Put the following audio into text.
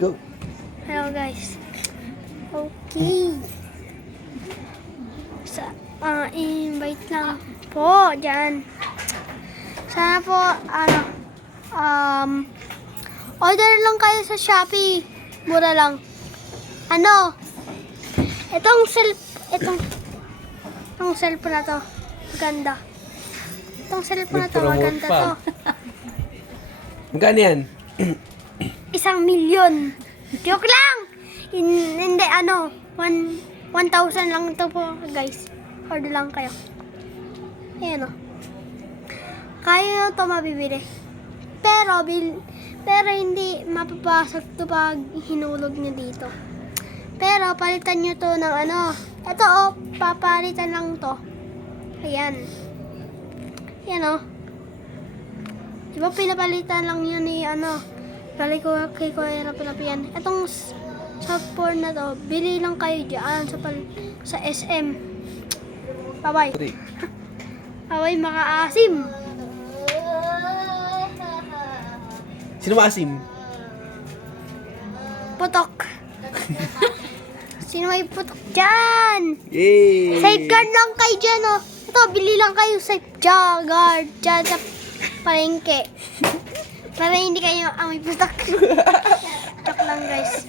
Go. Hello guys. Okay. Invite lang po dyan. Sana po, order lang kayo sa Shopee. Mura lang. Itong cellphone na to, maganda. Itong cellphone na to, Nag-promote maganda pa. to. Magkano yan? 1,000,000. Joke lang! Hindi, 1,000 lang ito po, guys. Order lang kayo. Ayan o. Kaya nyo ito mabibili. Pero hindi mapapasok ito pag hinulog nyo dito. Pero palitan nyo to ng ito o, papalitan lang to. Ayan. Ayan o. Diba pinapalitan lang yun ni balik ko kay Kuya Rapi yan. Itong software na to, bili lang kayo dyan sa SM. Bye-bye. Bye-bye, makaasim. Sino maasim? Putok. Sino may putok dyan? Yay! Safeguard lang kayo dyan, oh. Ito, bili lang kayo safeguard dyan sa palengke. Para hindi kayo amoy putok. Joke lang, guys.